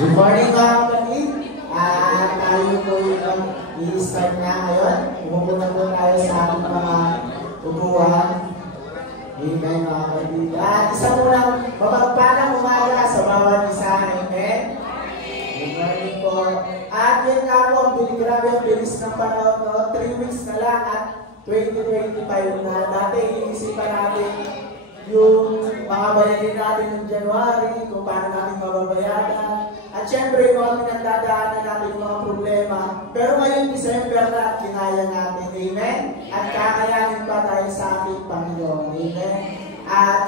Good morning mga kapatid. Tayo po yung i-start na ngayon. Pumunta po tayo sa ating mga upuan. Amen mga kapatid. Isa munang mapagpalang umaga sa bawat isa. Amen. Good morning po. At yun nga po, grabe ang bilis ng panahon. No? 3 weeks na lang at 2025 na. Dati iisipan natin yung mga bayarin natin ng January, kung paano natin mababayaran. At syempre, kung pinagdadaanan natin yung mga problema. Pero ngayon, December na at kinaya natin. Amen? At kakayanin pa tayo sa ating Panginoon. Amen?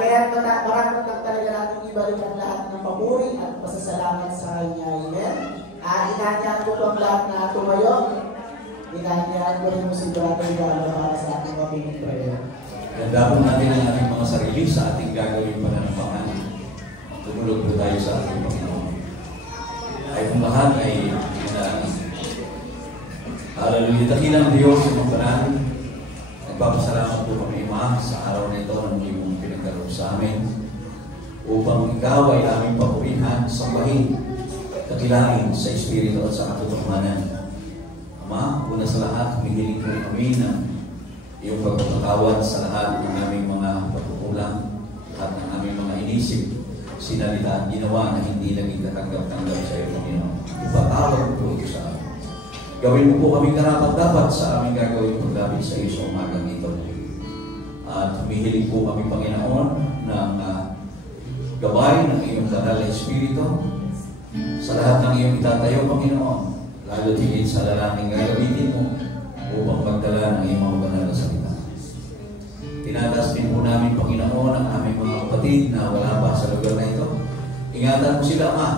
Kaya maraming talaga natin ibalik ang lahat ng papuri at pasasalamat sa Kanya. Amen? Inanyahan ko pang lahat na tumayo. Inanyahan ko rin mo si Brother Gala para sa ating opening prayer. Ganda po natin ang ating mga sarili sa ating gagawin pananampakan. Tumulog po tayo sa ating Panginoon. Ay kung lahat ay hallelujah. Dakilang Diyos sa mga banal. Nagpapasalamat po kami, Ima, sa araw na ito ng iyong pinagkaroon sa amin upang ikaw ay aming papurihan, sambahin, kakilain sa Espiritu at sa katotohanan. Ama, una sa lahat, humihiling po kami ng iyong pagpapatawad sa lahat ng aming mga pagkukulang at ng aming mga inisip, sinalita at ginawa na hindi naging katanggap-tanggap sa iyo, Panginoon. Ipatawad po ito sa amin. Gawin mo po kami karapat-dapat sa aming gagawin paglapit sa iyo sa umagang ito. At humihiling po kami, Panginoon, ng gabay ng iyong banal na Espiritu sa lahat ng iyong itatayo, Panginoon, lalo tigit sa lalaking gagamitin mo upang magdala ng iyong mga banal na salita. Tinatas din po namin, Panginoon, ang aming mga kapatid na wala pa sa lugar na ito. Ingatan mo sila, Ama.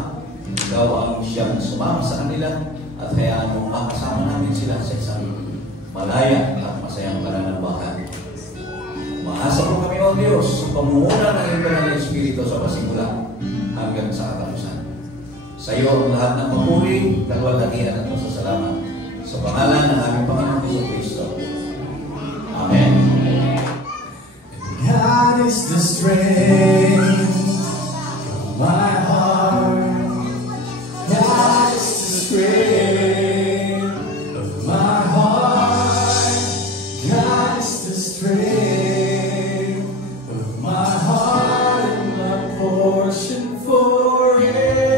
Ikaw ang siyang sumama sa kanila at hayaan mo makasama namin sila sa isang malaya at masayang pananambahan. Umaasa po kami, O Diyos, sa pamumuna ng iyong banal na Espiritu sa pasimula hanggang sa katapusan. Sa iyo ang lahat ng papuri, kalwalhatian at pasasalamat. Sa pangalan ng aming Panginoon Jesucristo. Amen. God is the strength of my heart. God is the strength of my heart. God is the strength of my heart and my portion forever.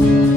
You're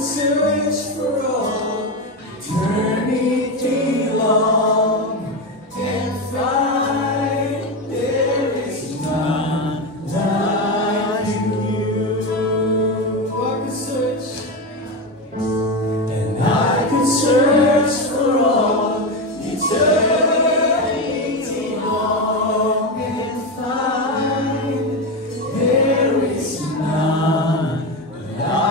Search for all eternity long and find there is none like you. I could search, and I could search for all eternity long and find there is none like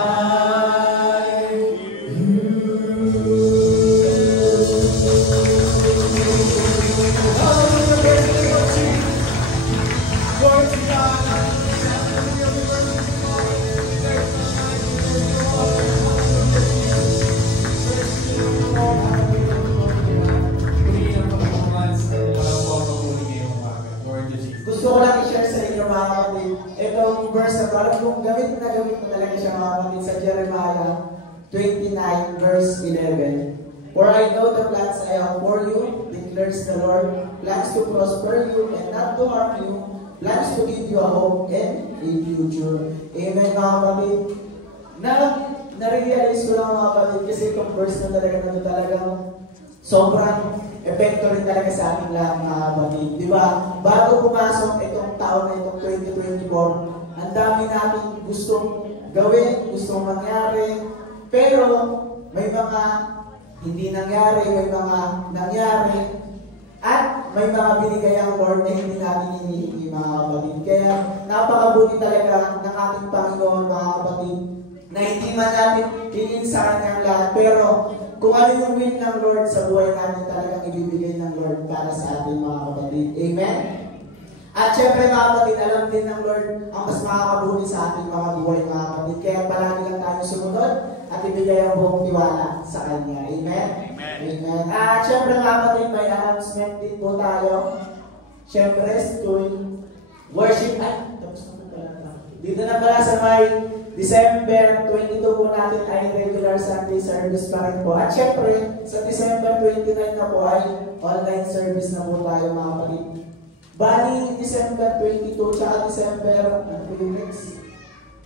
Gusto ko lang i-share sa inyo mga kapatid, itong verse na parang kung gamit na talaga siya mga kapatid sa Jeremiah 29 verse 11. For I know the plans I have for you, declares the Lord, plans to prosper you and not to harm you, plans to give you a hope and a future. Amen mga kapatid. Na-realize ko lang mga kapatid kasi itong verse na talagang sobrang epekto rin talaga sa ating lahat mga kapatid. Di ba? Bago pumasok itong taon na itong 2024, ang dami natin gustong gawin, gustong mangyari, pero may mga hindi nangyari, may mga nangyari, at may mga binigay ang Lord na hindi natin hinihingi mga kapatid. Kaya napakabuti talaga ng ating Panginoon mga kapatid na hindi man natin hingin sa kanyang lahat, pero kung ano yung will ng Lord sa buhay natin, talagang ibibigay ng Lord para sa ating mga kapatid. Amen? At syempre mga kapatid, alam din ng Lord ang mas makakabuti sa ating mga buhay mga kapatid. Kaya palagi lang tayo sumunod at ibigay ang buong tiwala sa Kanya. Amen? Amen. At syempre mga kapatid, may announcement din po tayo. Syempre, tuwing worship, dito na pala sa may December 22 po natin ay regular Sunday service pa rin po. At syempre, sa December 29 na po ay online service na po tayo mga kapatid. Bali, December 22 tsaka December, ano po yung next?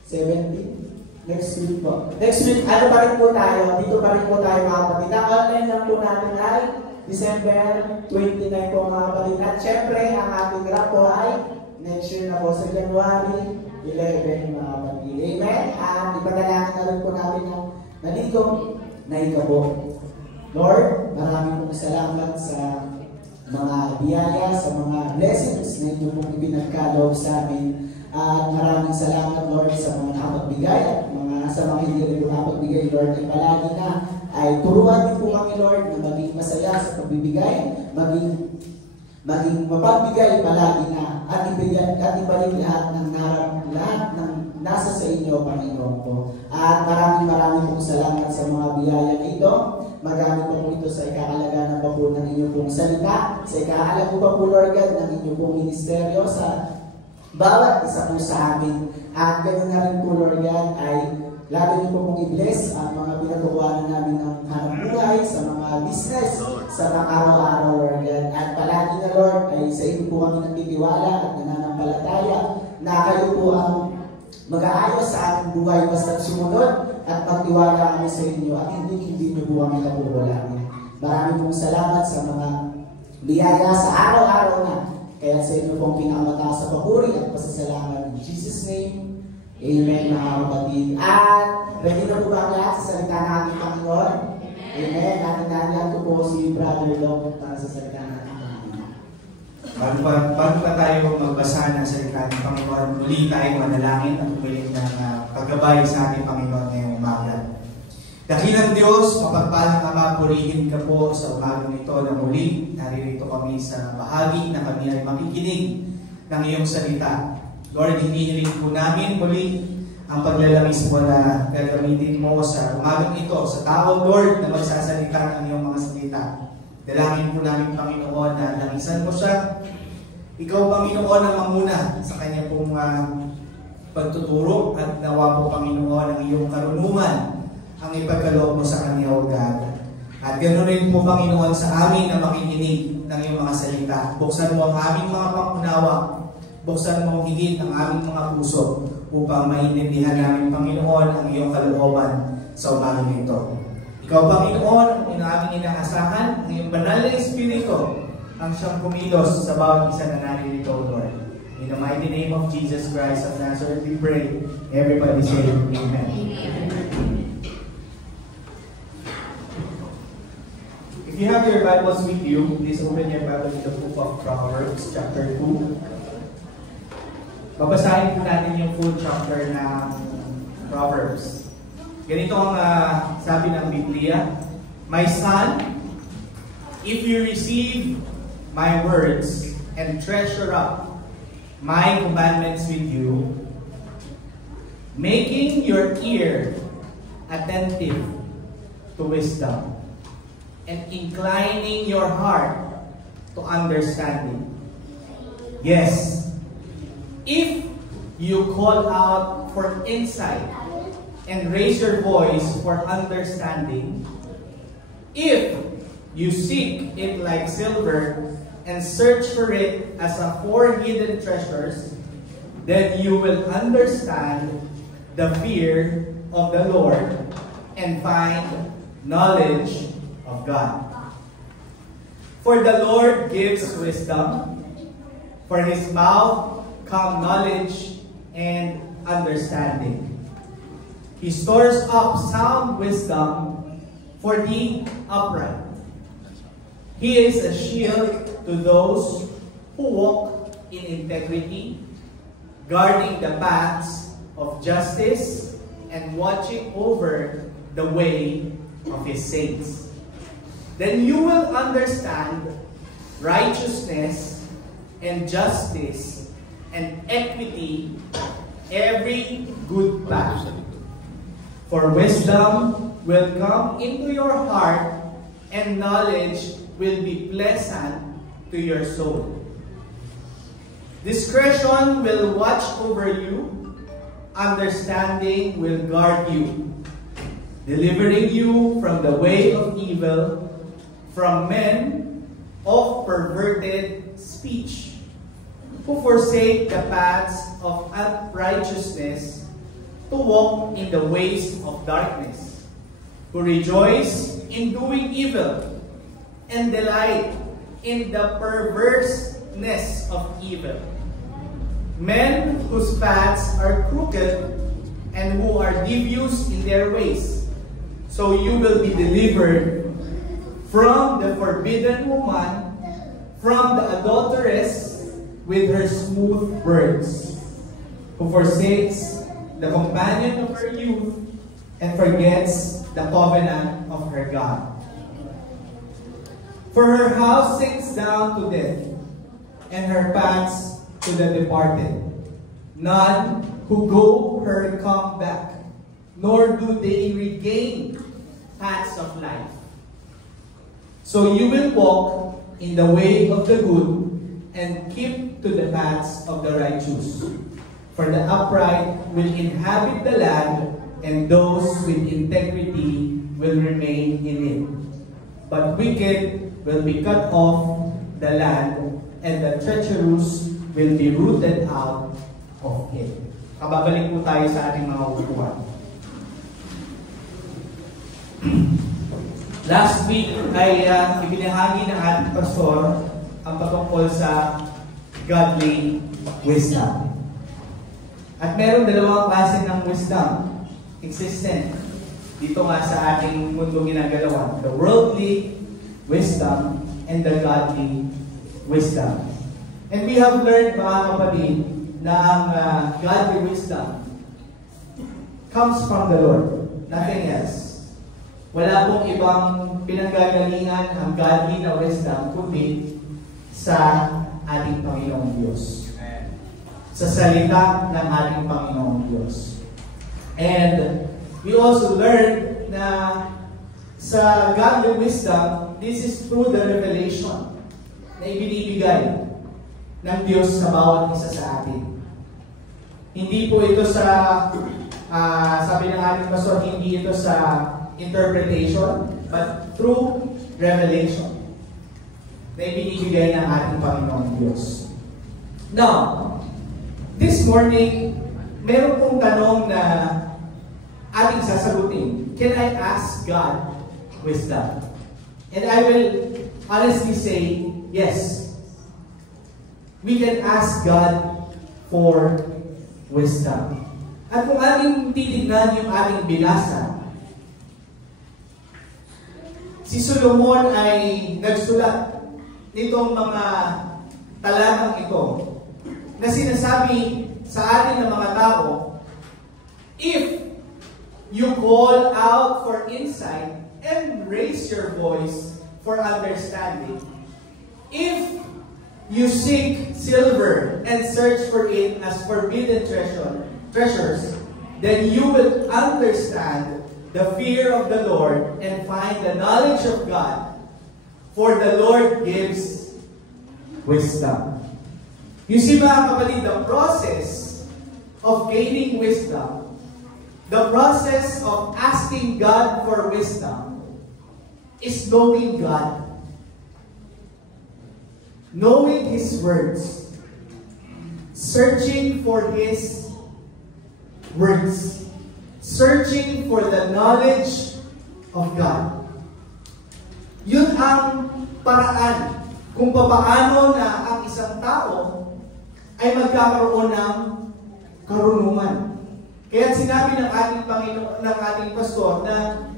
17? Next week po. Next week, ano pa rin po tayo? Dito pa rin po tayo mga kapatid. Ang online lang po natin ay December 29 po mga kapatid. At syempre, ang ating rap po ay next year na po sa January 11 mga kapatid. Amen? At ipadalangin na rin po natin ang nalikom na ikaw po. Lord, maraming pong salamat sa mga biyaya, sa mga blessings na inyo pong ibinagkaloob sa amin. At maraming salamat, Lord, sa mga nakapagbigay at sa mga hindi rin nakapagbigay, Lord, ay palagi na ay turuan din po kami, Lord, na maging masaya sa pagbibigay, maging mapagbigay palagi na at ibalik lahat ng nasa sa inyo, Panginoon po. At maraming pong salamat sa mga biyaya na ito. Magamit po ito sa ikakalaganan pa po ng inyong pong salita, sa ikaalam po pa po, Lord God, ng inyong pong ministeryo sa bawat isa po sa amin. At ganoon na rin po, Lord God, ay lalo niyo po pong i-bless ang mga pinagawa namin ng hanap buhay, sa mga business, sa mga araw-araw, Lord God. At palagi na, Lord, ay sa inyo po kami nagtitiwala at nananampalataya na kayo po ang mag-aayos sa ating buhay basta sumunod at magtiwala kami sa inyo at hindi niyo po kami nabubulalangin. Maraming pong salamat sa mga biyaya sa araw-araw na. Kaya sa inyo pong pinakamataas sa papuri at pasasalamat in Jesus' name. Amen mga kapatid. At ready na po ba ang lahat sa salita ng ating Panginoon? Amen. Ating nanilang ko po si Brother Long para sa salita ng ating Panginoon. Bago pa tayo magbasa ng salita ng Panginoon, muli tayong manalangin at umiling ng paggabay sa ating Panginoon ngayong umaga. Dakilang Diyos, mapagpalang Ama, purihin ka po sa umagang ito na muli. Naririto kami sa bahagi na kami ay makikinig ng iyong salita. Lord, hinihiling po namin muli ang paglalamis mo na gagamitin mo sa umagang ito, sa tao, Lord, na magsasalita ng iyong mga salita. Dalangin po namin, Panginoon, na langisan mo siya Ikaw, Panginoon, ang manguna sa kanya pong pagtuturo at nawa po, Panginoon, ang iyong karunungan ang ipagkaloob mo sa kanya, O God. At ganoon rin po, Panginoon, sa amin na makikinig ng iyong mga salita. Buksan mo ang aming mga pangunawa. Buksan mo higit ang aming mga puso upang maintindihan namin, Panginoon, ang iyong kalooban sa umagang ito. Ikaw, Panginoon, ang aming inaasahan, ang iyong banal na Espiritu ang siyang kumilos sa bawat isa na naririto, Lord. In the mighty name of Jesus Christ of Nazareth, we pray. Everybody say, Amen. If you have your Bibles with you, please open your Bible to the book of Proverbs, chapter 2. Babasahin po natin yung full chapter ng Proverbs. Ganito ang sabi ng Biblia, My son, if you receive my words and treasure up my commandments with you, making your ear attentive to wisdom, and inclining your heart to understanding. Yes, if you call out for insight and raise your voice for understanding, if you seek it like silver and search for it as for hidden treasures, then you will understand the fear of the Lord and find knowledge of God. For the Lord gives wisdom, for his mouth come knowledge and understanding. He stores up sound wisdom for the upright. He is a shield to those who walk in integrity, guarding the paths of justice and watching over the way of his saints. Then you will understand righteousness and justice and equity, every good path. For wisdom will come into your heart, and knowledge will be pleasant to your soul. Discretion will watch over you, understanding will guard you, delivering you from the way of evil, from men of perverted speech, who forsake the paths of unrighteousness to walk in the ways of darkness, who rejoice in doing evil and delight in the perverseness of evil. Men whose paths are crooked and who are devious in their ways. So you will be delivered from the forbidden woman, from the adulteress with her smooth words, who forsakes the companion of her youth and forgets the covenant of her God. For her house sinks down to death, and her paths to the departed. None who go her come back, nor do they regain paths of life. So you will walk in the way of the good, and keep to the paths of the righteous. For the upright will inhabit the land, and those with integrity will remain in it. But wicked will be cut off the land, and the treacherous will be rooted out of it. Kababalik po tayo sa ating mga upuan. Last week ay ibinahagi ng ating pastor ang patungkol sa godly wisdom. At meron dalawang klase ng wisdom existent dito nga sa ating mundo ginagalawan. The worldly wisdom and the godly wisdom. And we have learned, mga kapatid, na ang godly wisdom comes from the Lord. Nothing else. Wala pong ibang pinanggagalingan ang godly na wisdom kundi sa ating Panginoong Diyos. Sa salita ng ating Panginoong Diyos. And we also learned na sa godly wisdom, this is through the revelation na ibinibigay ng Diyos sa bawat isa sa atin. Hindi po ito sa, sabi ng ating pastor, hindi ito sa interpretation, but through revelation na ibinibigay ng ating Panginoon Diyos. Now, this morning, meron pong tanong na ating sasagutin. Can I ask God wisdom? And I will honestly say, yes. We can ask God for wisdom. At kung ating titignan yung ating binasa, si Solomon ay nagsulat nitong mga talatang ito na sinasabi sa atin ng mga tao, if you call out for insight and raise your voice for understanding, if you seek silver and search for it as forbidden treasures, then you will understand the fear of the Lord and find the knowledge of God, for the Lord gives wisdom. You see mga kapatid, the process of gaining wisdom, the process of asking God for wisdom, is knowing God. Knowing His words, searching for His words, searching for the knowledge of God. Yun ang paraan kung paano na ang isang tao ay magkakaroon ng karunungan. Kaya sinabi ng ating Panginoon, ng ating pastor na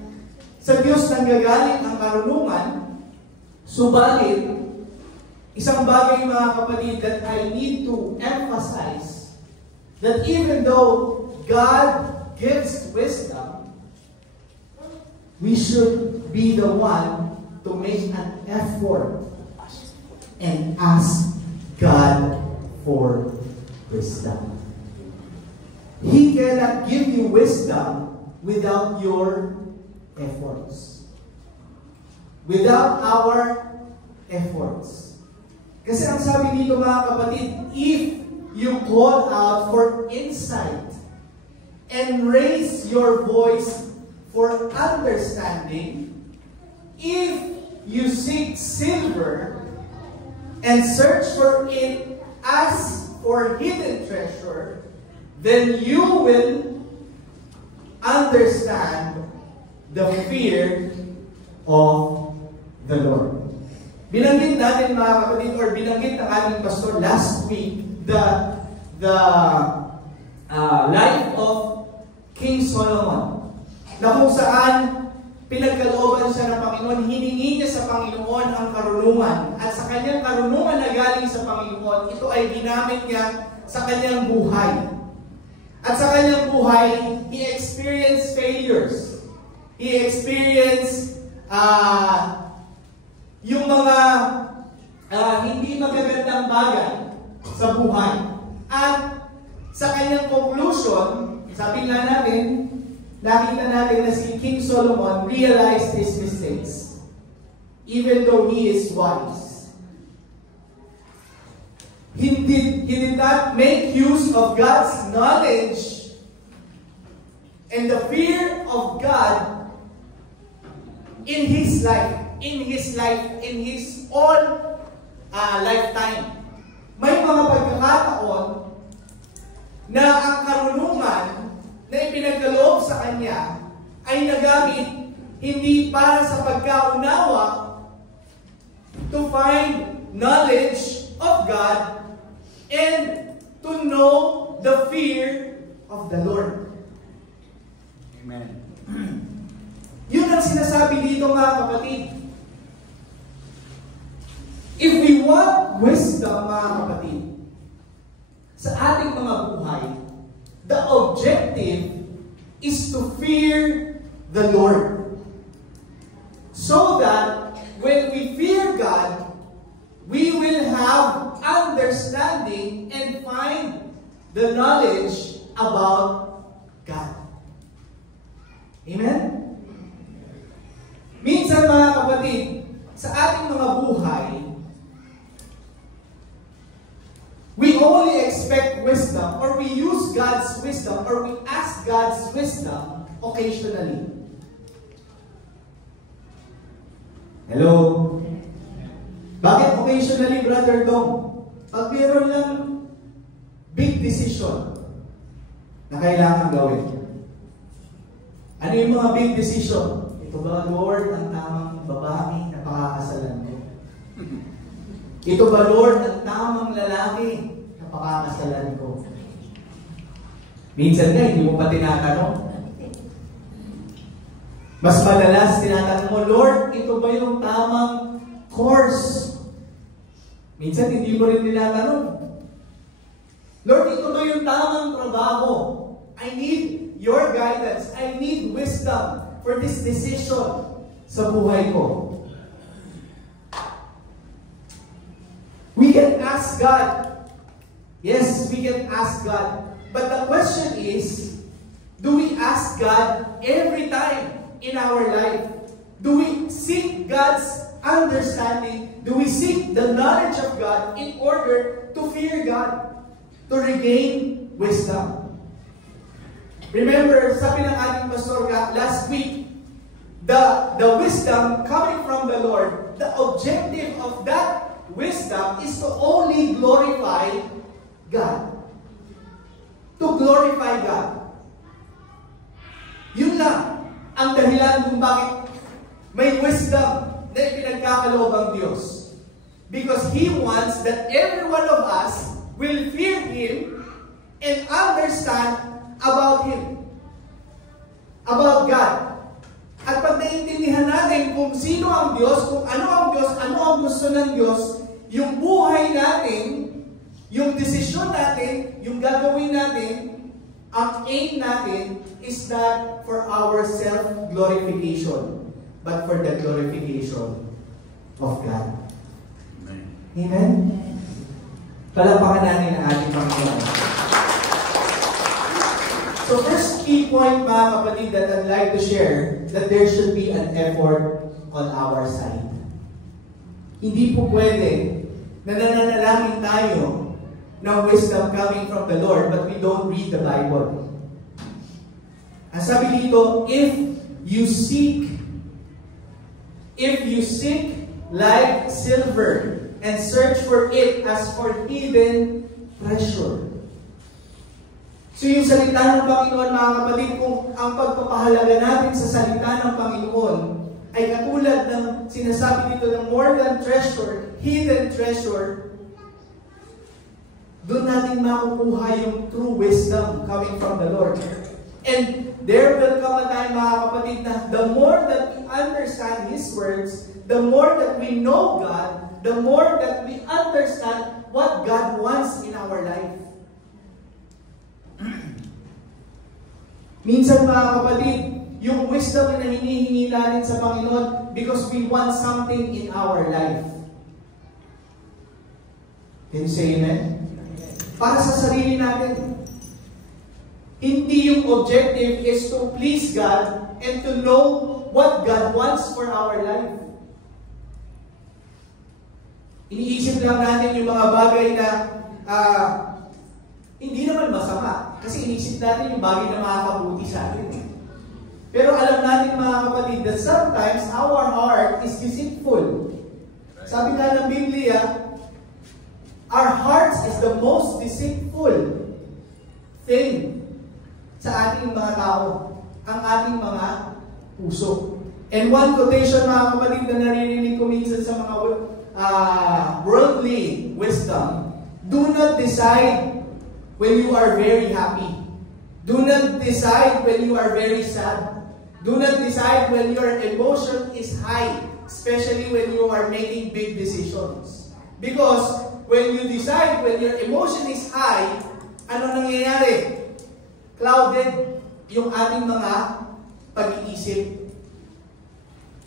sa Diyos nanggagaling ang karunungan, subalit isang bagay mga kapatid that I need to emphasize, that even though God gives wisdom, we should be the one to make an effort and ask God for wisdom. He cannot give you wisdom without your efforts. Without our efforts. Kasi ang sabi dito mga kapatid, if you call out for insight and raise your voice for understanding, if you seek silver and search for it as for hidden treasure, then you will understand the fear of the Lord. Binanggit natin mga kapatid, or binanggit ng ating pastor last week, the life of King Solomon, na kung saan pinagkalooban siya ng Panginoon, hiningi niya sa Panginoon ang karunungan, at sa kanyang karunungan na galing sa Panginoon, ito ay ginamit niya sa kanyang buhay. At sa kanyang buhay, he experienced failures. He experienced yung mga hindi magagandang bagay sa buhay. At sa kanyang conclusion, sabi nga natin, nakita natin na si King Solomon realized his mistakes, even though he is wise. He did not make use of God's knowledge and the fear of God in his life, in his all lifetime. May mga pagkakataon na ang karunungan na ipinagkaloob sa kanya ay nagamit hindi para sa pagkaunawa to find knowledge of God and to know the fear of the Lord. Amen. Yun ang sinasabi dito mga kapatid. If we want wisdom mga kapatid, sa ating mga buhay, the objective is to fear the Lord. So that when we fear God, we will have understanding and find the knowledge about God. Amen? Minsan mga kapatid, sa ating mga buhay, God's wisdom or we ask God's wisdom occasionally. Hello? Bakit occasionally, Brother Dong? Pag meron lang big decision na kailangan gawin. Ano yung mga big decision? Ito ba, Lord, ang tamang babae na pakakasalan ko? Ito ba, Lord, ang tamang lalaki na pakakasalan ko? Minsan nga, hindi mo pa tinatanong. Mas madalas, tinatanong mo, Lord, ito ba yung tamang course? Minsan, hindi mo rin tinatanong. Lord, ito ba yung tamang trabaho? I need your guidance. I need wisdom for this decision sa buhay ko. We can ask God. Yes, we can ask God. But the question is, do we ask God every time in our life? Do we seek God's understanding? Do we seek the knowledge of God in order to fear God? To regain wisdom? Remember, sabi ng ating pastor last week, the wisdom coming from the Lord, the objective of that wisdom is to only glorify God. To glorify God. Yun lang ang dahilan kung bakit may wisdom na ipinagkakaloob ang Diyos. Because He wants that every one of us will fear Him and understand about Him. About God. At pag naiintindihan natin kung sino ang Diyos, kung ano ang Diyos, ano ang gusto ng Diyos, yung buhay natin, yung desisyon natin, yung gagawin natin, ang aim natin is not for our self-glorification, but for the glorification of God. Amen. Amen? Palapakan natin ang ating Panginoon. So first key point, mga kapatid, that I'd like to share, that there should be an effort on our side. Hindi po pwede na nananalangin tayo ng wisdom coming from the Lord, but we don't read the Bible. Ang sabi dito, if you seek like silver and search for it as for hidden treasure. So yung salita ng Panginoon, mga kapatid, kung ang pagpapahalaga natin sa salita ng Panginoon ay katulad ng sinasabi dito ng more than treasure, hidden treasure, doon natin makukuha yung true wisdom coming from the Lord. And there will come a time, mga kapatid, na the more that we understand His words, the more that we know God, the more that we understand what God wants in our life. Minsan, mga kapatid, yung wisdom na hinihingi natin sa Panginoon because we want something in our life. Can you say amen? Para sa sarili natin. Hindi yung objective is to please God and to know what God wants for our life. Iniisip lang natin yung mga bagay na hindi naman masama. Kasi iniisip natin yung bagay na makakabuti sa atin. Pero alam natin, mga kapatid, that sometimes our heart is deceitful. Sabi nga ng Biblia, our hearts is the most deceitful thing sa ating mga tao. Ang ating mga puso. And one quotation, mga kapatid, na naririnig ko minsan sa mga worldly wisdom, do not decide when you are very happy. Do not decide when you are very sad. Do not decide when your emotion is high, especially when you are making big decisions. Because when you decide when your emotion is high, ano nangyayari? Clouded yung ating mga pag-iisip.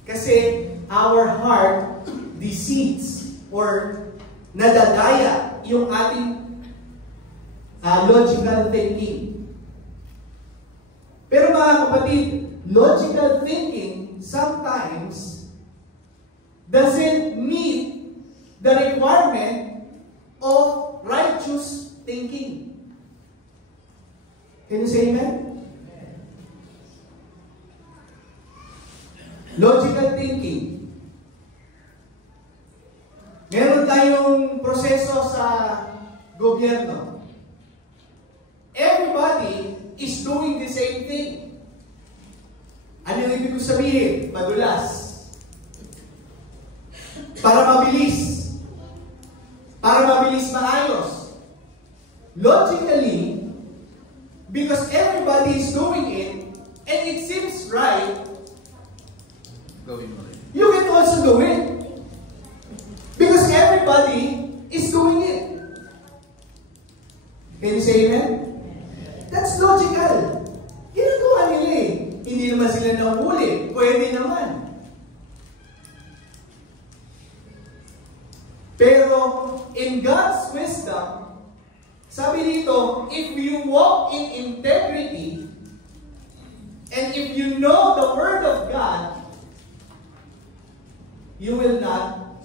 Kasi our heart deceits or nadadaya yung ating logical thinking. Pero mga kapatid, logical thinking sometimes doesn't meet the requirement of righteous thinking. Can you say amen? Logical thinking. Meron tayong proseso sa gobyerno. Everybody is doing the same thing. Ano yung ibig ko sabihin? Madulas. Para mabilis. Para mabilis maayos. Logically, because everybody is doing it, and it seems right, you can also do it. Because everybody is doing it. Can you say amen? That's logical. Ginagawa nila eh. Hindi naman sila nahuli. Pwede naman. Pero, in God's wisdom, sabi dito, if you walk in integrity, and if you know the Word of God, you will not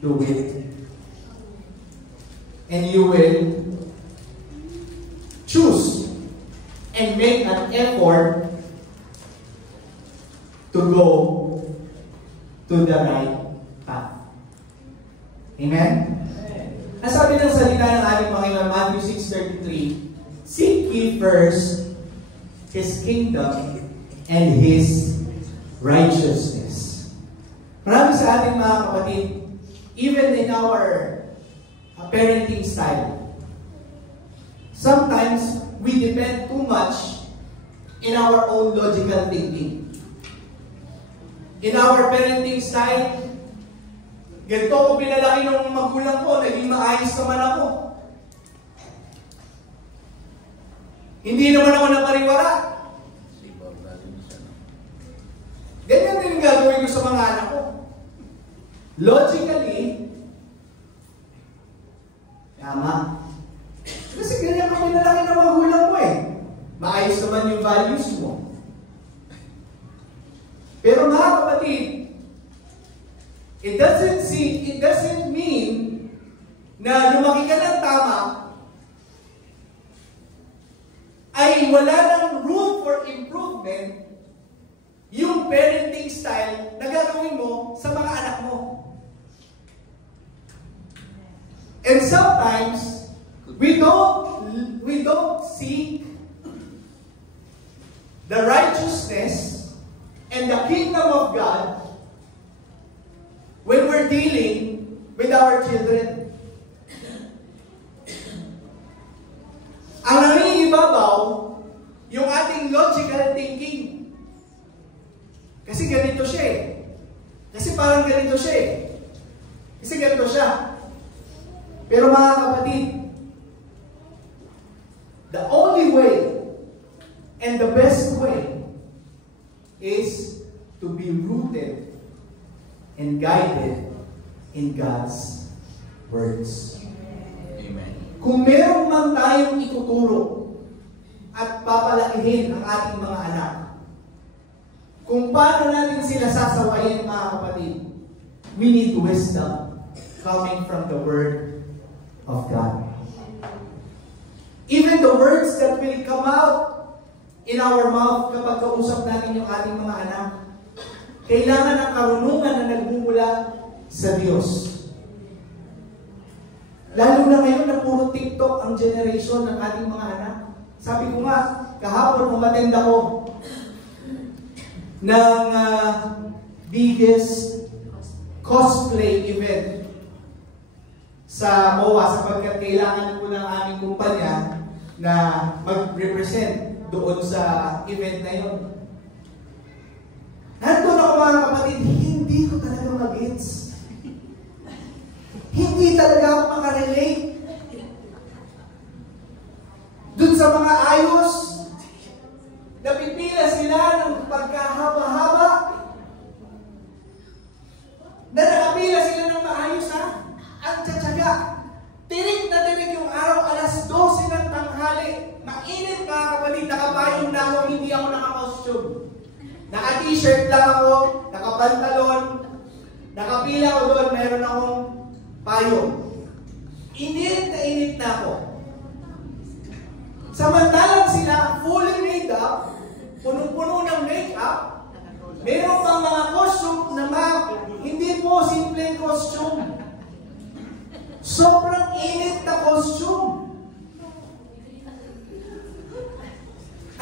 do it. And you will choose and make an effort to go to the right path. Amen? Ang sabi ng salita ng ating Panginoon, Matthew 6:33, seek ye first His kingdom and His righteousness. Marami sa ating mga kapatid, even in our parenting style, sometimes we depend too much in our own logical thinking. In our parenting style, ganito ko pinalaki ng magulang ko, naging maayos naman ako. Hindi naman ako napariwara. Ganyan din ang gagawin ko sa mga anak ko. Logically, tama. Kasi ganyan ka pinalaki ng magulang mo eh. Maayos naman yung values mo. Pero mga kapatid, it doesn't mean na lumaki ka ng tama ay wala ng room for improvement yung parenting style na gagawin mo sa mga anak mo. And sometimes we don't seek the righteousness and the kingdom of God when we're dealing with our children. Ang nangingibabaw, yung ating logical thinking. Kasi ganito siya eh. Kasi parang ganito siya eh. Kasi ganito siya. Pero mga kapatid, the only way and the best way is to be rooted and guided in God's words. Amen. Kung meron man tayong ituturo at papalakihin ang ating mga anak, kung paano natin sila sasawayin, mga kapatid, we need wisdom coming from the Word of God. Even the words that will come out in our mouth kapag kausap natin yung ating mga anak, kailangan ng karunungan na nagmumula sa Diyos. Lalo na ngayon na puro TikTok ang generation ng ating mga anak. Sabi ko nga, kahapon umattend ako ng biggest cosplay event sa MOA sapagkat kailangan po ng aming kumpanya na mag-represent doon sa event na yun. Nandun ako mga kapatid, hindi ko talaga mag-gets. Hindi talaga ako makarelate. Doon sa mga ayos, napipila sila ng pagkahaba-haba, na nakapila sila ng maayos ha. Ang tsatsaga. Tirik na tirik yung araw, alas 12 ng tanghali. Mainit mga kapatid, nakapayong na ako, hindi ako naka-costume. Naka-t-shirt lang ako, naka-pantalon, nakapila ko doon, mayroon akong payong. Init na ako. Samantalang sila punong-puno ng make-up. Meron pang mga costume na hindi po simpleng costume. Sobrang init na costume.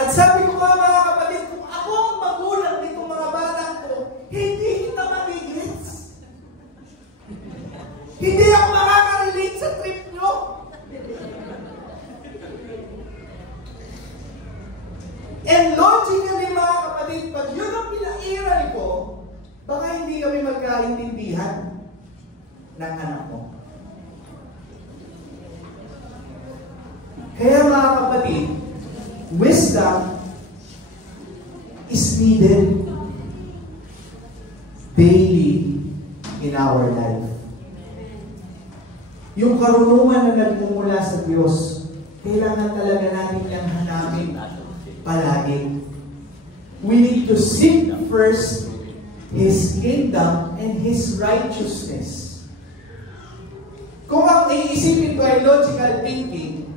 At sabi ko nga mga kapatid, kung ako ang magulang nitong mga batang ko, hindi kita magigits. Hindi ako makaka-relate sa trip nyo. And logically mga kapatid, pag yun ang pinairal ko, baka hindi kami magkaintindihan ng anak mo. Kaya mga kapatid, wisdom is needed daily in our life. Yung karunungan na nagmumula sa Diyos, kailangan talaga natin yung hanapin palagi. We need to seek first His kingdom and His righteousness. Kung ang iisipin ko ay logical thinking,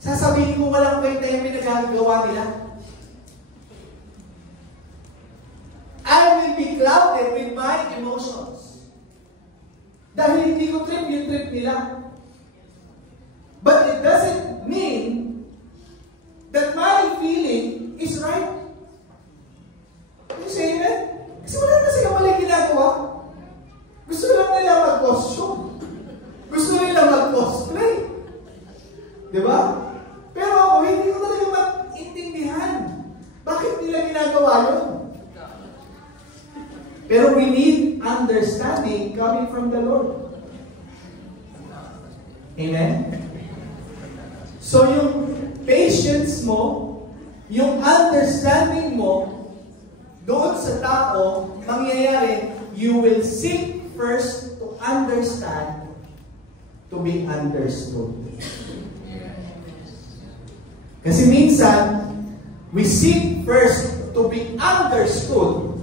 sasabihin ko walang kwenta yung pinagagawa nila. I will be clouded with my emotions. Dahil hindi ko trip yung trip nila. But it doesn't mean that my feeling is right. You say amen? Kasi wala na sila maling ginagawa. Gusto lang nila mag-costume. Gusto nila mag-cosplay. Diba? Pero ako, hindi ko talaga maintindihan. Bakit nila ginagawa yun? Pero we need understanding coming from the Lord. Amen? So yung patience mo, yung understanding mo, doon sa tao, mangyayari, you will seek first to understand, to be understood. Kasi minsan, we seek first to be understood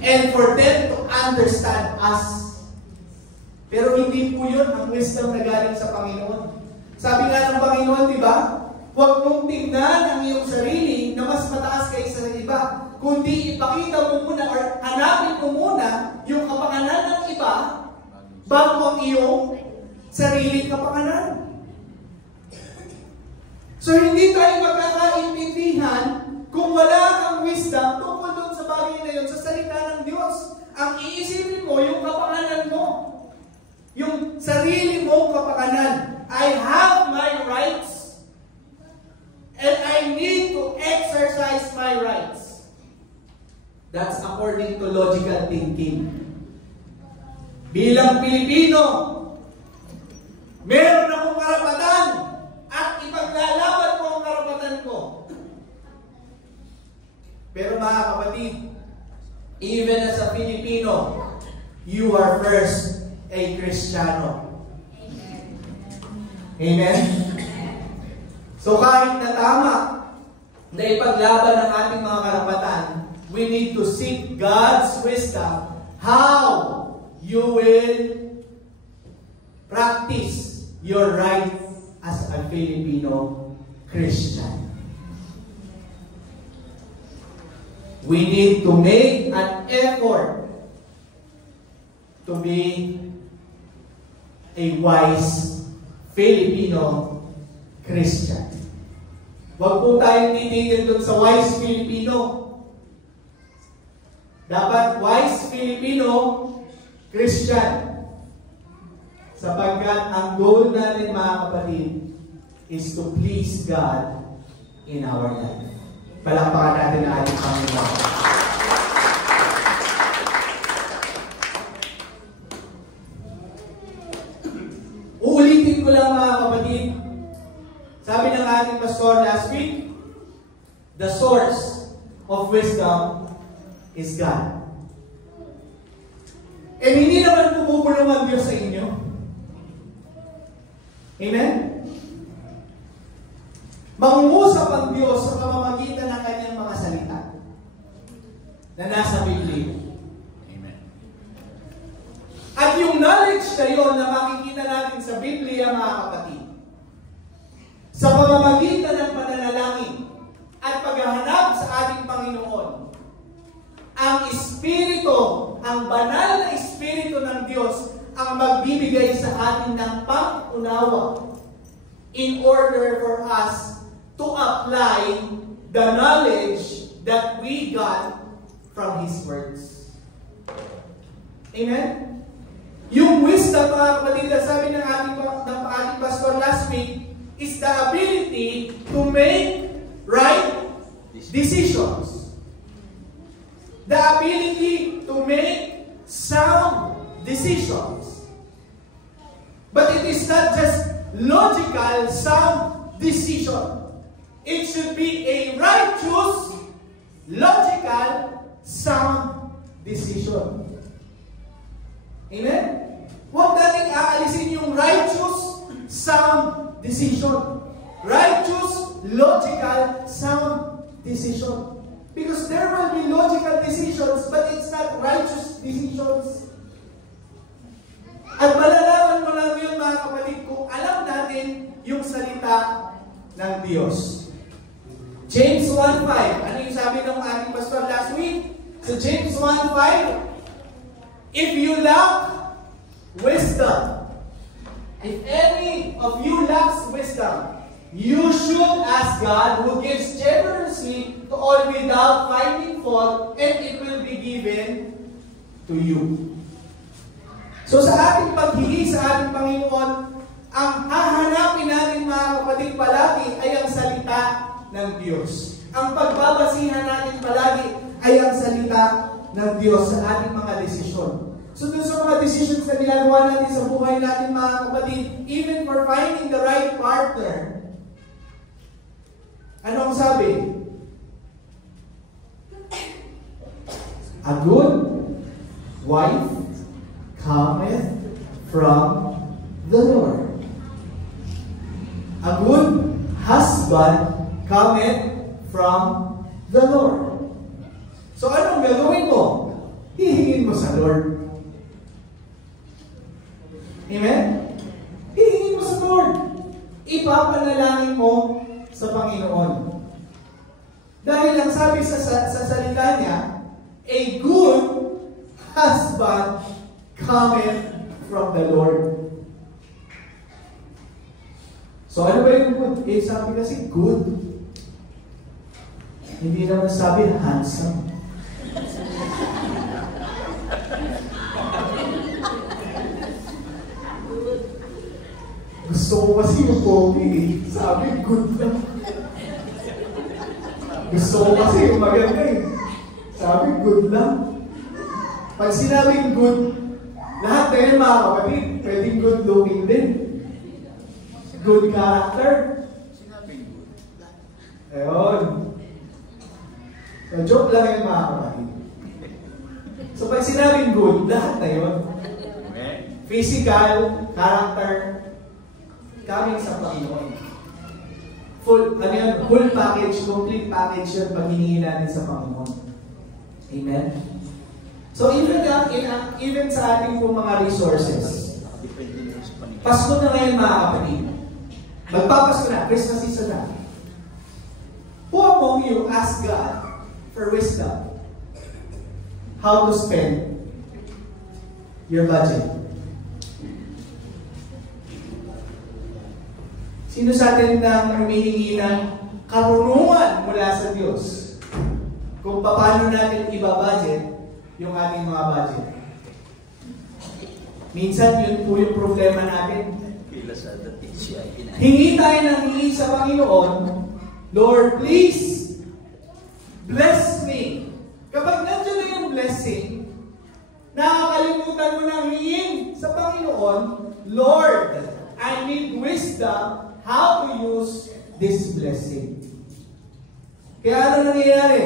and for them to understand us. Pero hindi po yun ang wisdom na galing sa Panginoon. Sabi nga ng Panginoon, di ba? Huwag mong tingnan ang iyong sarili na mas mataas kaysa sa iba, kundi ipakita mo muna or hanapin mo muna yung kapanganan ng iba bago ang iyong sariling kapanganan. So hindi tayo magkakaintindihan kung wala kang wisdom tungkol doon sa bagay na yun, sa salita ng Diyos. Ang iisipin mo, yung kapanganan mo. Yung sarili mong kapanganan. I have my rights and I need to exercise my rights. That's according to logical thinking. Bilang Pilipino, meron akong karapatan at ipaglalaban ko ang karapatan ko. Pero mga kapatid, even as a Filipino, you are first a Kristiyano. Amen? So kahit na tama na ipaglaban ang ating mga karapatan, we need to seek God's wisdom how you will practice your right as a Filipino Christian. We need to make an effort to be a wise Filipino Christian. Huwag po tayong titigil dun sa wise Filipino. Dapat wise Filipino Christian. Sapagkat ang goal natin mga kapatid is to please God in our life. Palakpakan natin ang ating Panginoon. Uulitin ko lang mga kapatid. Sabi ng ating pastor last week, the source of wisdom is God. And hindi naman pupulong ang Diyos sa inyo. Amen? Mangungusap ang Diyos sa pamamagitan ng kanyang mga salita na nasa Biblia. Amen. At yung knowledge na yun na makikita natin sa Biblia, mga kapatid, sa pamamagitan ng pananalangin, Espiritu, ang banal na Espiritu ng Diyos, ang magbibigay sa atin ng pang-unawa in order for us to apply the knowledge that we got from His words. Amen? Yung wisdom, mga kapatid, na sabi ng ating pastor last week, is the ability to make right decisions. The ability to make sound decisions. But it is not just logical, sound decision. It should be a righteous, logical, sound decision. Amen? Huwag natin aalisin yung righteous, sound decision. Righteous, logical, sound decision. Because there will be logical decisions, but it's not righteous decisions. At malalaman mo lang yun, mga kapatid, kung alam natin yung salita ng Diyos. James 1:5. Ano yung sabi ng ating pastor last week? So James 1:5, if you lack wisdom, if any of you lacks wisdom, you should ask God, who gives generously to all without finding fault, and it will be given to you. So sa ating paghingi sa ating Panginoon, ang hahanapin natin, mga kapatid, palagi ay ang salita ng Diyos. Ang pagbabasihan natin palagi ay ang salita ng Diyos sa ating mga desisyon. So dun sa mga decisions na ginagawa natin sa buhay natin, mga kapatid, even for finding the right partner, ano ang sabi? A good wife cometh from the Lord. A good husband cometh from the Lord. So anong gagawin mo? Hihingin mo sa Lord. Amen? Hihingin mo sa Lord. Ipapanalangin mo sa Panginoon. Dahil ang sabi sa salita niya, a good husband cometh from the Lord. So ano ba yung good? Eh, sabi kasi good. Hindi naman sabi handsome. Gusto ko kasi yung pogi eh. Sabi good lang. Gusto ko kasi yung maganda eh. Sabi good lang. Pag sinabing good, lahat na yun, mga kapatid, pwedeng good looking din. Good character. Ayun. So, joke lang yun, mga kapatid. So pag sinabing good, lahat na yun. Physical, character, coming sa Panginoon. Full package, complete package yun pag hiningi natin sa Panginoon. Amen? So even sa ating pong mga resources, Pasko na ngayon, mga kapatid. Magpapasko na, Christmas season na. Who among you ask God for wisdom? How to spend your budget? Sino sa atin na humihingi ng karunungan mula sa Diyos kung paano natin ibabudget yung ating mga budget? Minsan, yun po yung problema natin. Hingi tayo ng hingi sa Panginoon, Lord, please, bless me. Kapag nandiyan na yung blessing, nakakalimutan mo ng hingin sa Panginoon, Lord, I need wisdom how to use this blessing. Kaya ano nangyayari?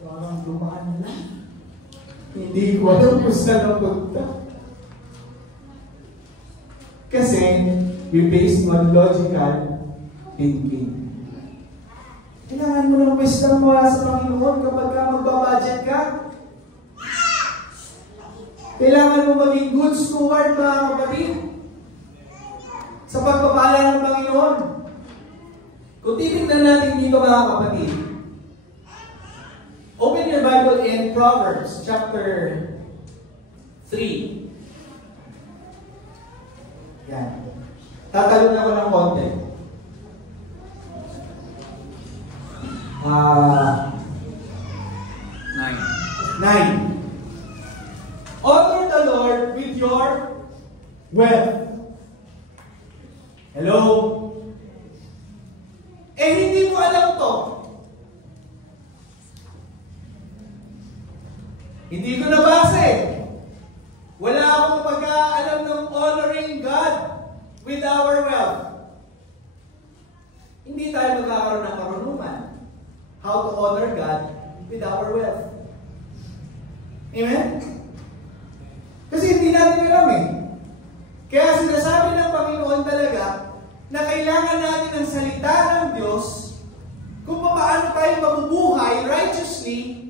Parang dumaan lang. Hindi ko alam kung saan napunta. Kasi, we based on logical thinking. Kailangan mo ng wisdom mula sa Panginoon kapag ka magbabudget ka. Kailangan mo maging good steward, mga kapatid, sa pagpapala ng Panginoon. Kung titignan natin dito, mga kapatid, open your your Bible in Proverbs chapter 3. Yan. Tatalon ako ng konti. 9. Honor the Lord with your wealth. Hello? Hindi mo alam to. Hindi ko nabasa eh. Wala akong pag-aalam ng honoring God with our wealth. Hindi tayo magkakaroon ng karunungan how to honor God with our wealth. Amen? Kasi hindi natin alam eh. Kaya sinasabi ng Panginoon talaga na kailangan natin ang salita ng Diyos kung paano tayo mabubuhay righteously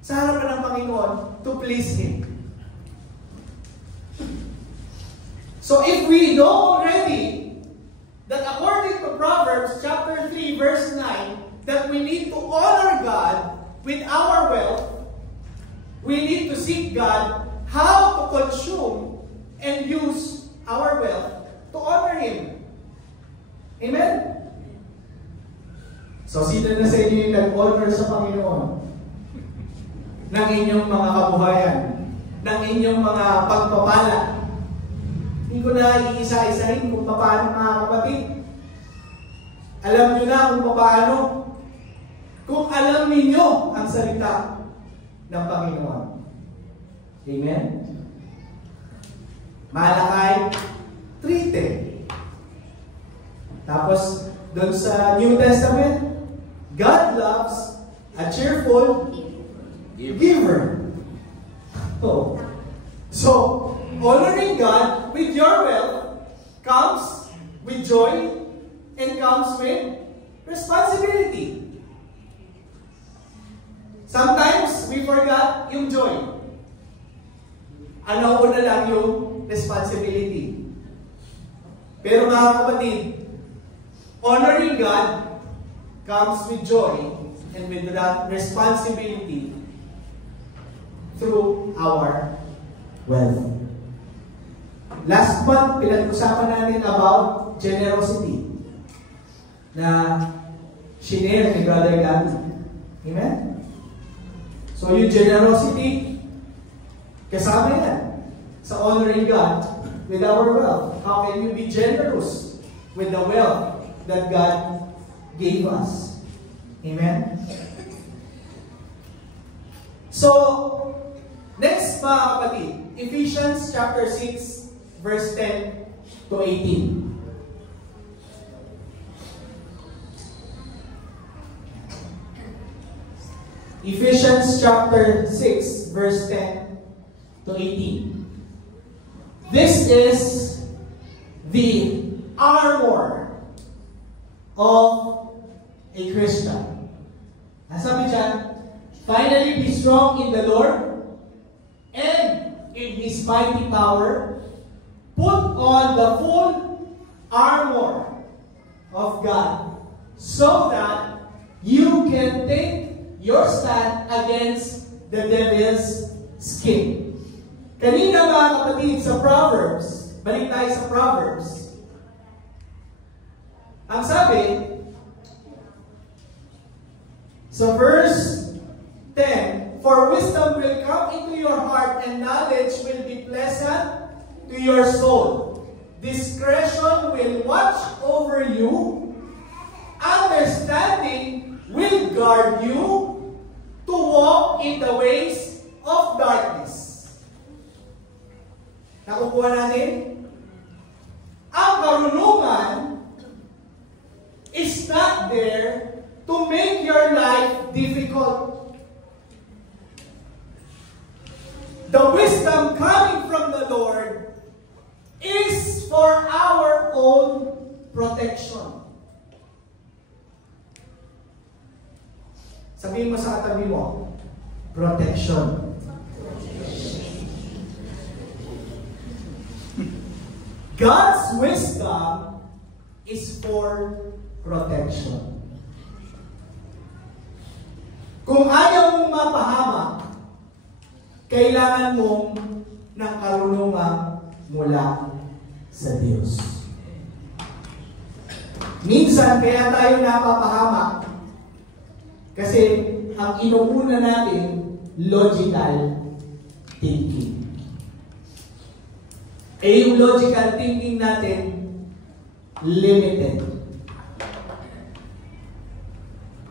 sa harapan ng Panginoon to please Him. So if we know already that according to Proverbs chapter 3 verse 9 that we need to honor God with our wealth, we need to seek God how to consume and use our wealth to honor Him. Amen? So, sino na sa inyo yung nag-honor sa Panginoon? Ng inyong mga kabuhayan, ng inyong mga pagpapala. Hindi ko na iisa-isahin kung paano, mga kapatid. Alam nyo na kung paano. Kung alam ninyo ang salita ng Panginoon. Amen? Malakay 3:10. Tapos, doon sa New Testament, God loves a cheerful giver. Oh. So, honoring God with your wealth comes with joy and comes with responsibility. Sometimes, we forgot yung joy. Ano una lang yung responsibility. Pero mga kapatid, honoring God comes with joy and with that responsibility through our wealth. Last month, pinag-usapan natin about generosity na shinare ni Brother Gabby. Amen? So yung generosity, kasama yan sa honoring God with our wealth. How can you be generous with the wealth that God gave us? Amen? So, next mga kapatid, Ephesians chapter 6, verse 10 to 18. Ephesians chapter 6, verse 10 to 18. This is the armor of a Christian. Sabi dyan, finally be strong in the Lord and in His mighty power. Put on the full armor of God so that you can take your stand against the devil's scheme. Kanina mga kapatid sa Proverbs, balik tayo sa Proverbs. Ang sabi, sa verse 10, for wisdom will come into your heart and knowledge will be pleasant to your soul. Discretion will watch over you. Understanding will guard you to walk in the ways of darkness. Nakukuha natin? Ang karunungan is not there to make your life difficult. The wisdom coming from the Lord is for our own protection. Sabihin mo sa katabi mo, protection. God's wisdom is for protection. Kung ayaw kang mapahamak, kailangan mong ng karunungan mula sa Diyos. Minsan, kaya tayo napapahamak kasi ang inuuna natin, logical thinking. Yung logical thinking natin, limited.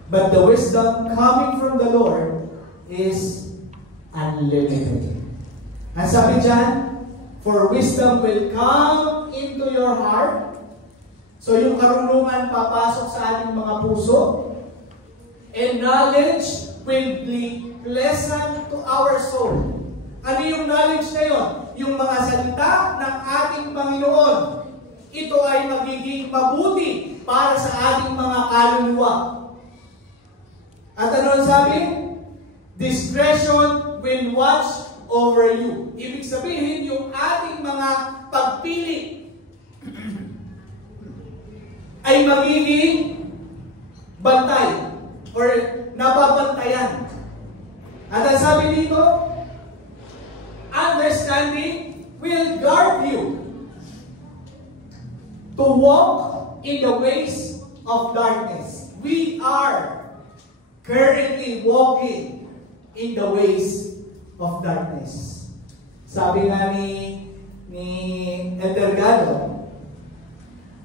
But the wisdom coming from the Lord is unlimited. Ang sabi dyan, for wisdom will come into your heart. So yung karunungan papasok sa ating mga puso. And knowledge will be pleasant to our soul. Ano yung knowledge na yun? Yung mga salita ng ating Panginoon. Ito ay magiging mabuti para sa ating mga kaluluwa. At ano ang sabi? Discretion will watch over you. Ibig sabihin, yung ating mga pagpili ay magiging bantay or nababantayan. At ang sabi dito, understanding will guard you to walk in the ways of darkness. We are currently walking in the ways of darkness. Sabi nga ni Elder Galo,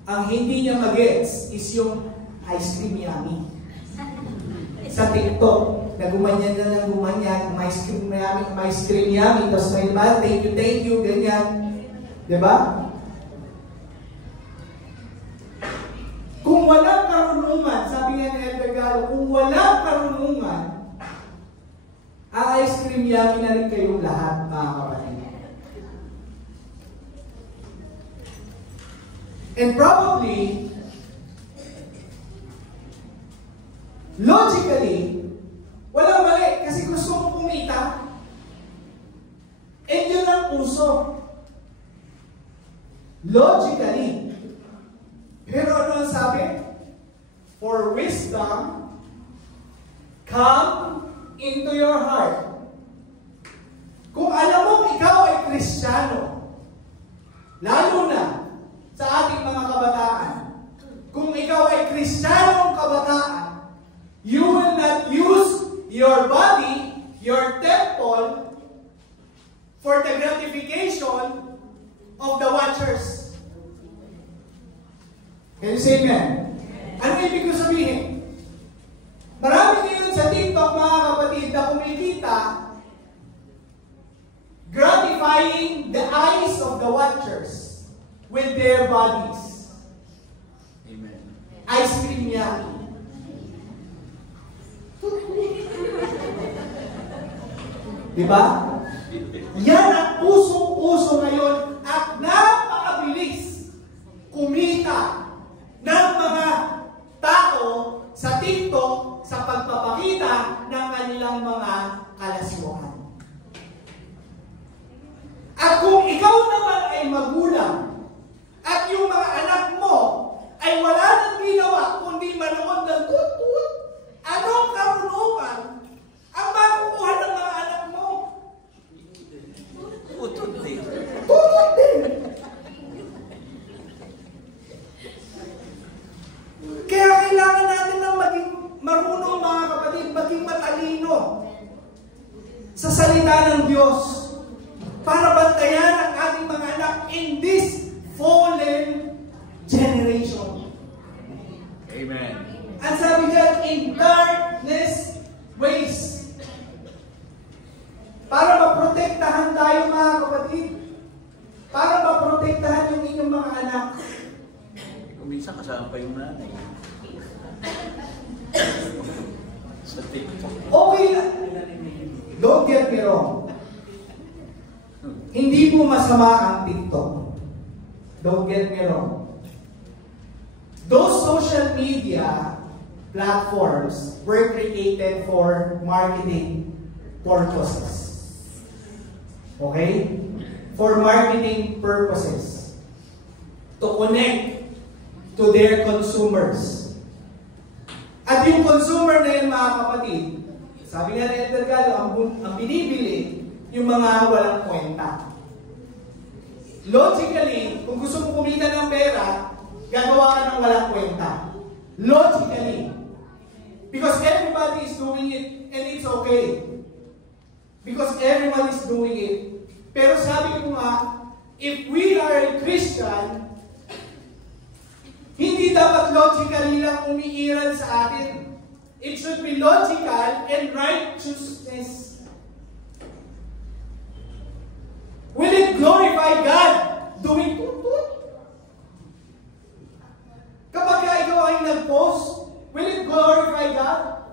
ang hindi niya magets is yung ice cream yummy. Sa TikTok, nagumanyan na ng gumanyan, ice cream yummy, tapos may ba, thank you, ganyan. Diba? Kung walang karunungan, sabi nga ni Elder Galo, kung walang karunungan, ang ice cream yummy na rin kayong lahat, mga kapatid. And probably, logically, walang mali kasi gusto mo kumita. And yun ang puso. Logically. Pero ano ang sabi? For wisdom, come into your heart. Kung alam mong ikaw ay Kristiyano, lalo na sa ating mga kabataan, kung ikaw ay Kristiyanong kabataan, you will not use your body, your temple, for the gratification of the watchers. Can you say amen? Ano ibig ko sabihin? Marami ngayon sa TikTok, mga kapatid, na kumikita gratifying the eyes of the watchers with their bodies. Amen. Ice cream yan. Diba? Yan ang pusong-puso ngayon at napakabilis kumita ng mga tao sa TikTok sa pagpapakita ng kanilang mga kalaswaan. At kung ikaw naman ay magulang at yung mga anak mo ay wala nang ginawa kundi manood ng tut-tut, anong karunungan ang makukuha ng mga anak mo? Tutut din. Tutut din. Kaya kailangan natin ng maging marunong, mga kapatid, maging matalino sa salita ng Diyos para bantayan ang ating mga anak in this fallen generation. Amen. At sabi niya, in darkness ways. Para maprotektahan tayo, mga kapatid. Para maprotektahan yung inyong mga anak. Kung minsan kasama pa yung nanay. Sa TikTok. Okay na. Don't get me wrong. Hindi po masama ang TikTok. Don't get me wrong. Those social media platforms were created for marketing purposes. Okay? For marketing purposes. To connect to their consumers. At yung consumer na yun, mga kapatid, Sabi nga ni Elder Gallo, ang binibili, yung mga walang kwenta. Logically, kung gusto mo kumita ng pera, gagawa ka ng walang kwenta. Logically. Because everybody is doing it, and it's okay. Because everyone is doing it. Pero sabi ko nga, if we are a Christian, hindi dapat logically lang umiiral sa atin. It should be logical and righteousness. Will it glorify God doing tutut? Kapag ikaw ay nag-post, will it glorify God?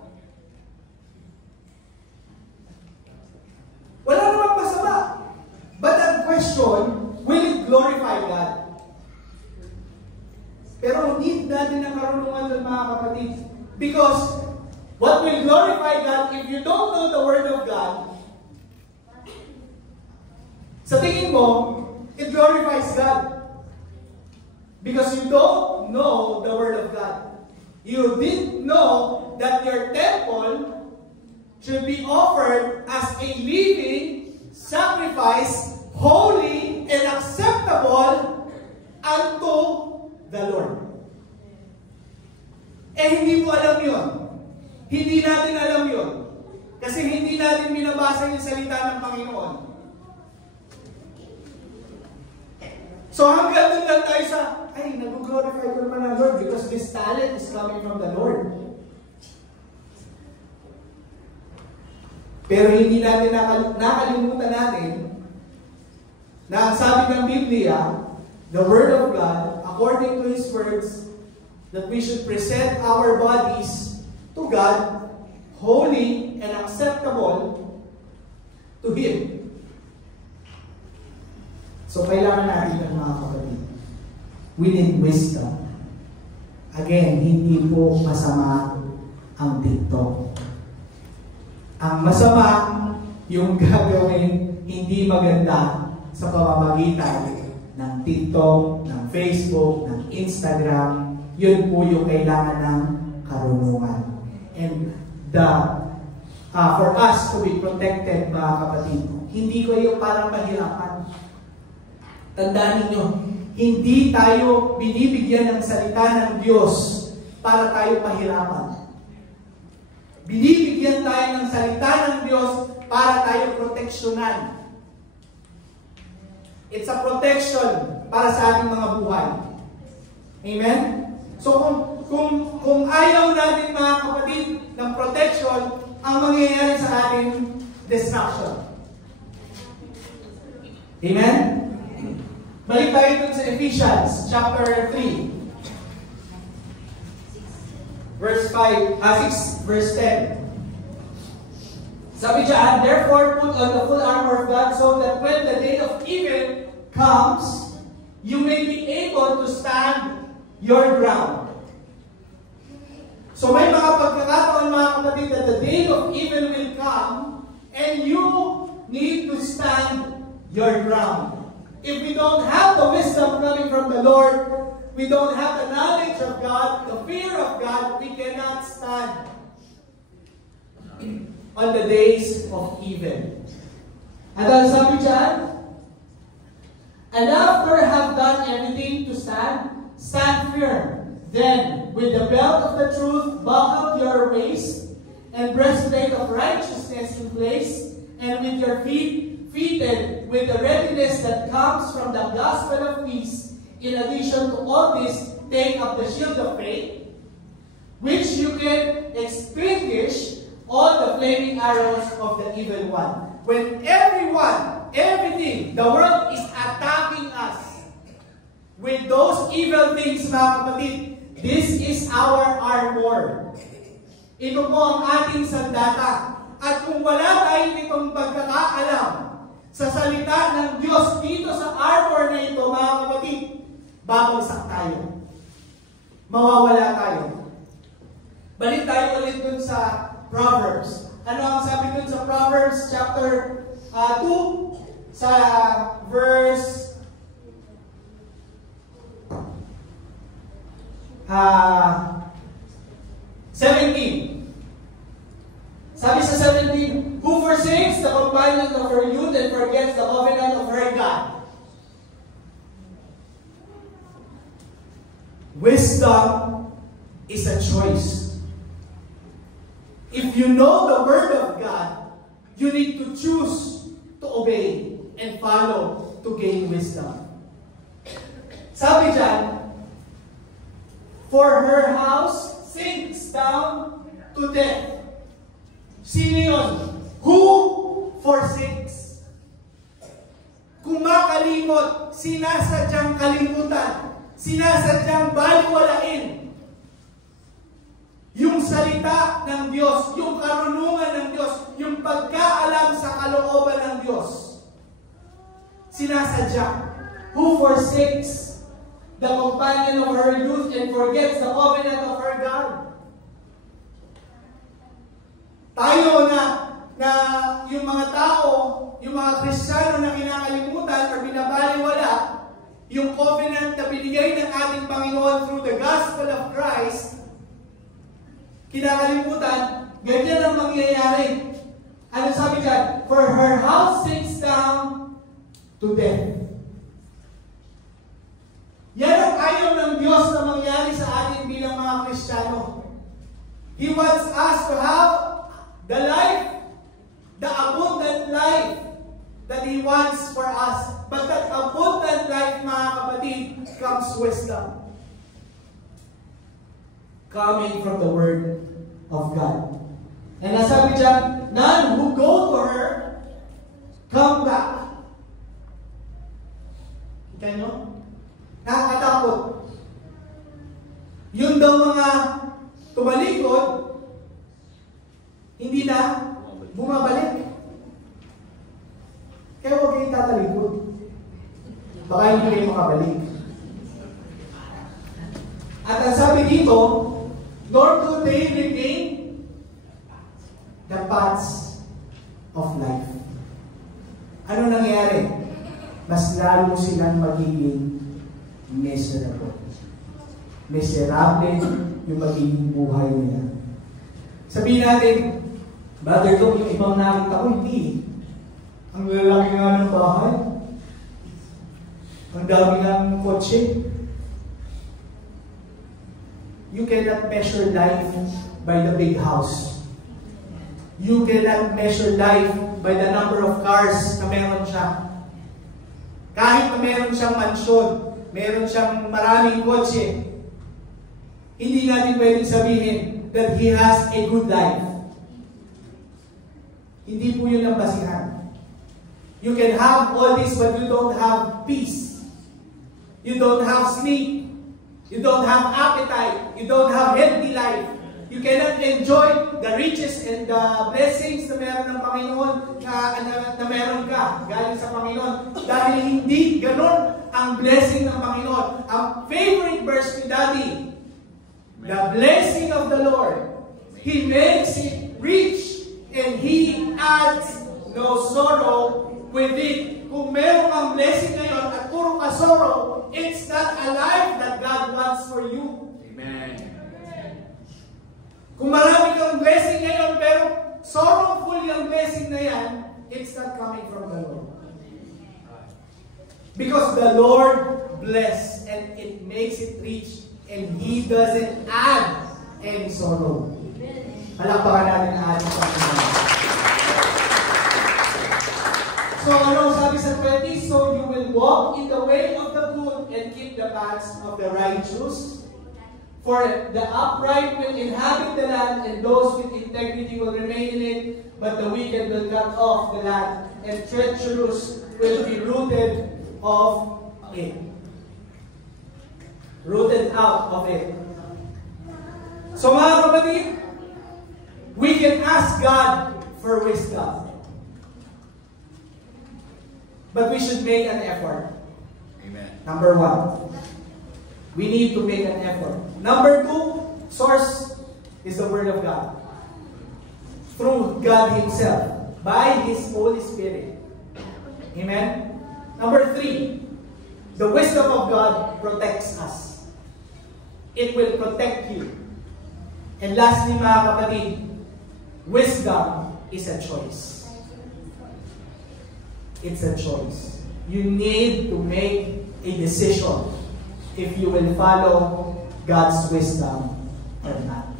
Wala namang masama. But the question, will it glorify God? Pero need natin ang karunungan doon, mga kapatid. Because what will glorify God if you don't know the Word of God? Sa tingin mo, it glorifies God. Because you don't know the Word of God. You didn't know that your temple should be offered as a living sacrifice, holy and acceptable unto the Lord. Eh, hindi mo alam yun. Hindi natin alam yun. Kasi hindi natin binabasa yung salita ng Panginoon. So hanggang doon lang tayo sa, ay, nag-glorify ko naman ang Lord because this talent is coming from the Lord. Pero hindi natin nakalimutan natin na ang sabi ng Biblia, the Word of God, according to His words, that we should present our bodies to God, holy and acceptable to Him. So, kailangan natin ng mga kapatid. We need wisdom. Again, hindi po masama ang TikTok. Ang masama, yung gagawin hindi maganda sa pamamagitan ng TikTok, ng Facebook, ng Instagram. Yun po yung kailangan ng karunungan. And for us to be protected, mga kapatid, hindi ko yung parang mahirapan. Tandaan ninyo, hindi tayo binibigyan ng salita ng Diyos para tayo mahirapan. Binibigyan tayo ng salita ng Diyos para tayo proteksyonan. It's a protection para sa ating mga buhay. Amen? So kung ayaw natin, mga kapatid, ng protection, ang mangyayari sa ating destruction. Amen? Balik tayo dun sa Ephesians chapter 3. Verse 6, verse 10. Sabi dyan, therefore put on the full armor of God so that when the day of evil comes, you may be able to stand your ground. So may mga pagkakataon, mga kapatid, that the day of evil will come and you need to stand your ground. If we don't have the wisdom coming from the Lord, we don't have the knowledge of God, the fear of God, we cannot stand on the days of evil. At ang sabi dyan, and after have done everything to stand, stand firm. Then, with the belt of the truth, buckle your waist, and breastplate of righteousness in place, and with your feet fitted with the readiness that comes from the gospel of peace. In addition to all this, take up the shield of faith, which you can extinguish all the flaming arrows of the evil one. When everything, the world is attacking us with those evil things, mga kapatid, this is our armor. Ito po ang ating sandata. At kung wala tayo nitong pagkakaalam sa salita ng Diyos dito sa armor na ito, mga kapatid, babagsak tayo. Mawawala tayo. Balik tayo ulit dun sa Proverbs. Ano ang sabi dun sa Proverbs chapter 2? Sa verse 17. Sabi sa 17, who forsakes the companion of her youth and forgets the covenant of her God. Wisdom is a choice. If you know the Word of God, you need to choose to obey and follow to gain wisdom. Sabi dyan, for her house sinks down to death. Sino yun? Who forsakes? Kumakalimot, sinasadyang kalimutan, sinasadyang baliwalain yung salita ng Diyos, yung karunungan ng Diyos, yung pagkaalam sa kalooban ng Diyos. Sinasadya. Who forsakes the companion of her youth and forgets the covenant of her God. Tayo na yung mga tao, yung mga Kristiyano na kinakalimutan or binabaliwala yung covenant na binigay ng ating Panginoon through the gospel of Christ, kinakalimutan, ganyan ang mangyayari. Ano sabi dyan? For her house sinks down to death. Yan ang ayaw ng Diyos na mangyari sa atin bilang mga Kristiyano. He wants us to have the life, the abundant life that He wants for us. But that abundant life, mga kapatid, comes wisdom. Coming from the Word of God. And nasabi dyan, none who go to her come back. Kita nyo? Nakakatakot. Yun daw mga tumalikod, hindi na bumabalik. Kaya huwag kayo tatalikod. Baka hindi kayo makabalik. At ang sabi dito, nor do they regain the paths of life. Ano nangyayari? Mas lalo silang magiging miserable. Miserable yung magiging buhay nila. Sabihin natin, Brother Tom, yung ibang nakita ko, hindi. Ang lalaki nga ng bahay. Ang dami ng kotse. You cannot measure life by the big house. You cannot measure life by the number of cars na meron siya. Kahit na meron siyang mansyon, meron siyang maraming kotse, hindi natin pwedeng sabihin that he has a good life. Hindi po yun ang basihan. You can have all this but you don't have peace. You don't have sleep. You don't have appetite. You don't have healthy life. You cannot enjoy the riches and the blessings na meron ng Panginoon na meron ka galing sa Panginoon. Dahil hindi ganon ang blessing ng Panginoon. Ang favorite verse ni Daddy, the blessing of the Lord, He makes it rich and He adds no sorrow with it. Kung meron kang blessing ngayon at puro ka sorrow, it's not a life that God wants for you. Amen. Kung marami kang blessing ngayon, pero sorrowful yung blessing na yan, it's not coming from the Lord. Because the Lord bless and it makes it rich and He doesn't add any sorrow. Palakpakan natin ang ating Panginoon. So ano sabi sa 20? So you will walk in the way of the good and keep the paths of the righteous. For the upright will inhabit the land, and those with integrity will remain in it, but the wicked will cut off the land, and treacherous will be rooted of it. Rooted out of it. So mga kapatid, we can ask God for wisdom. But we should make an effort. Amen. Number one, we need to make an effort. Number two, source is the Word of God. Through God Himself, by His Holy Spirit. Amen? Number three, the wisdom of God protects us. It will protect you. And lastly, mga kapatid, wisdom is a choice. It's a choice. You need to make a decision if you will follow God's wisdom or not.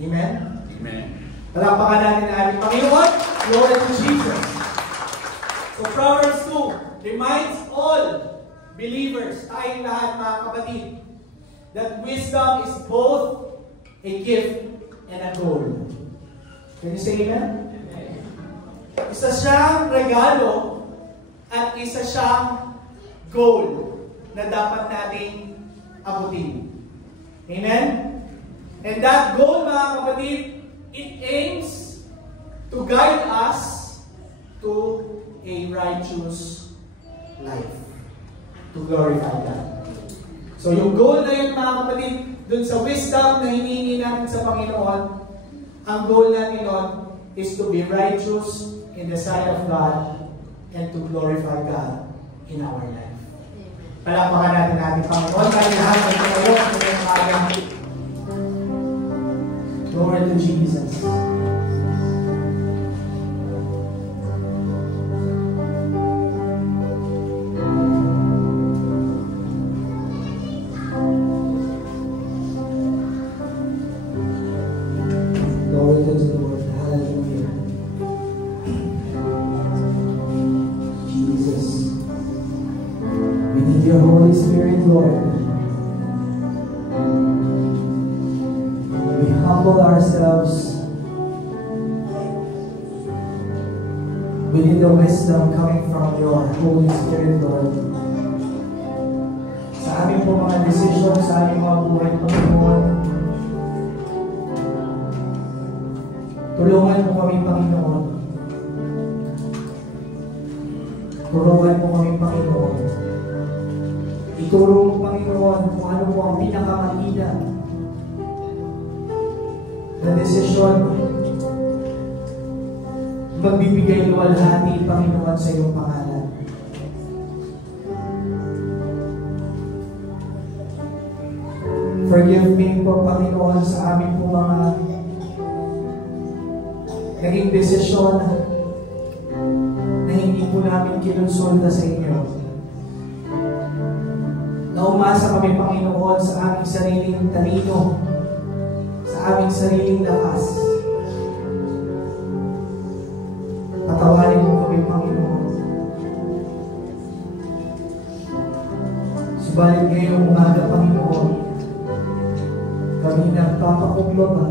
Amen? Amen. Palakpakan natin ang ating Panginoon. Glory to Jesus. So Proverbs 2 reminds all believers, tayong lahat mga kapatid, that wisdom is both a gift and a goal. Can you say amen? Isa siyang regalo at isa siyang goal na dapat nating abutin. Amen? And that goal, mga kapatid, it aims to guide us to a righteous life. To glorify God. So yung goal na yun, mga kapatid, dun sa wisdom na hinihingi natin sa Panginoon, ang goal natin nun is to be righteous in the sight of God and to glorify God in our life. Palakpakan natin natin, Panginoon, tayo lahat ng tumayo sa mga kagang. Glory to Jesus. Glory to the Lord. Hallelujah. Jesus. We need your Holy Spirit, Lord. We humble ourselves. We need the wisdom coming from your Holy Spirit, Lord. Sa aming po mga desisyon, sa aming mga buhay, Panginoon, tulungan mo kami, Panginoon. Tulungan mo kami, Panginoon. Ituro mo, Panginoon, kung ano po ang pinakamalina na desisyon magbibigay luwalhati, Panginoon, sa iyong pangalan. Forgive me po, Panginoon, sa aming po mga naging desisyon na hindi po namin kinonsulta sa inyo. Na umasa kami, Panginoon, sa aming sariling talino, sa aming sariling lakas. Patawarin mo kami, Panginoon. Subalit ngayong umaga, Panginoon, kami nagpapakumbaba.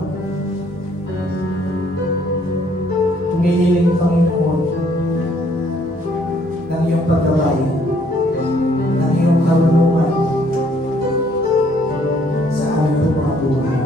Humihiling, Panginoon, ng iyong pagkabay, ng iyong karunungan sa aming mga buhay.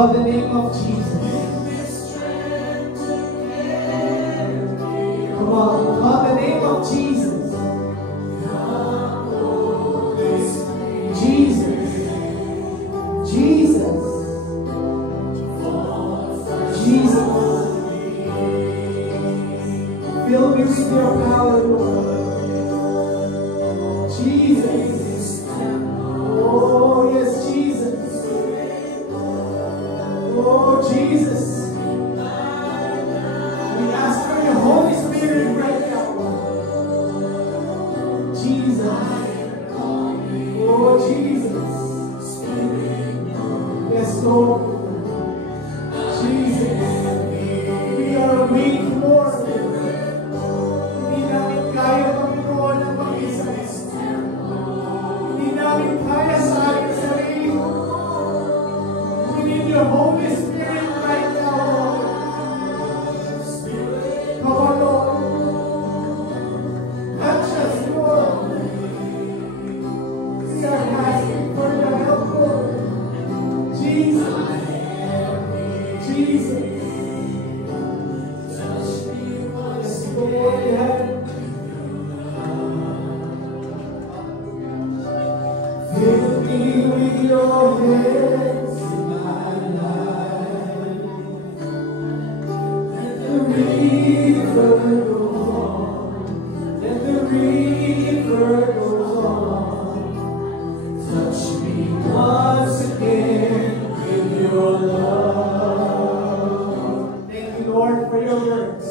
Call the name of Jesus. Come on, call the name of Jesus. Jesus. Jesus. Jesus. Fill me with your power, Lord. Jesus. Oh, yes, Jesus. Oh, Jesus. We ask for your Holy Spirit right now. Jesus. Oh, Jesus. Yes, Lord. Jesus. We are weak, Lord. Hindi namin kaya, Panginoon, ang mag-isa. Hindi namin kaya sa ating sarili. We need your Holy Spirit right now, Lord. Come on, Lord. Touch us, Lord. We are asking for your help, Lord. Jesus. Jesus. Yes, Lord, yes. Fill me with your hands in my life. Let the river go on. Let the river go on. Touch me once again with your love. Thank you, Lord, for your words.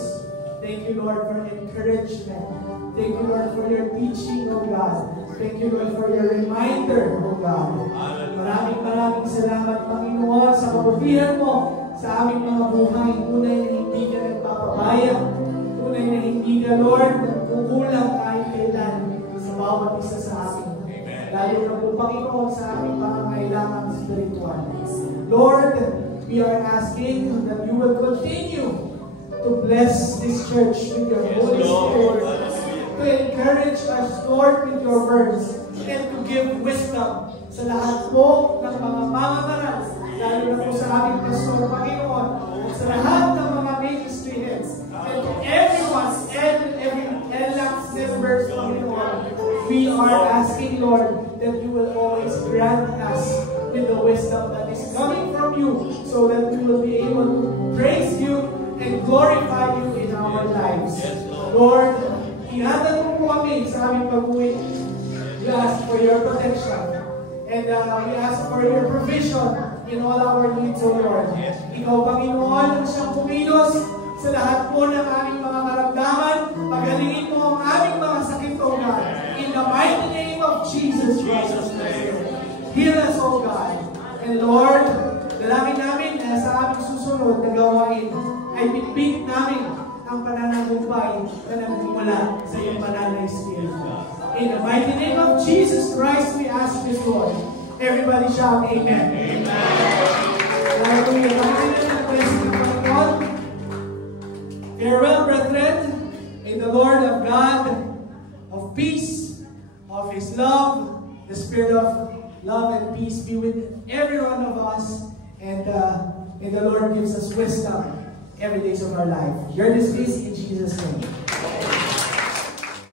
Thank you, Lord, for encouragement. Thank you, Lord, for your teaching, oh God. Thank you, Lord, for your reminder, oh God. Maraming salamat, Panginoon, sa kabutihan mo sa aming mga buhay. Tunay na hindi ka nagpapabaya. Tunay na hindi ka, Lord, nagkukulang kahit kailan sa bawat isa sa amin. Lalo na po, Panginoon, sa aming pangangailangan spiritual. Lord, we are asking that you will continue to bless this church with your Holy Spirit, to encourage us, Lord, with your words, and to give wisdom sa lahat po ng mga mamamaral, lalo na po sa aming pastor, Panginoon, at sa lahat ng mga ministry heads, and to everyone, every LAC members, Panginoon. We are asking, Lord, that you will always grant us with the wisdom that is coming from you, so that we will be able to praise you and glorify you in our lives. Lord, ihatag mo po kami sa aming pag-uwi. We ask for your protection. And we ask for your provision in all our needs, O Lord. Ikaw, Panginoon, ang siyang pumilos sa lahat po ng aming mga karamdaman. Pagalingin mo ang aming mga sakit, O God. In the mighty name of Jesus Christ. Heal us, O God. And Lord, dalangin namin na sa aming susunod na gawain ay bitbit namin ang pananagumpay na nagmumula sa iyong banal na Espiritu. In the mighty name of Jesus Christ, we ask this, Lord. Everybody shout, Amen. Amen. Farewell, brethren. May the Lord of God, of peace, of His love, the Spirit of love and peace be with every one of us. And may the Lord gives us wisdom every day of our life. Hear this peace in Jesus' name.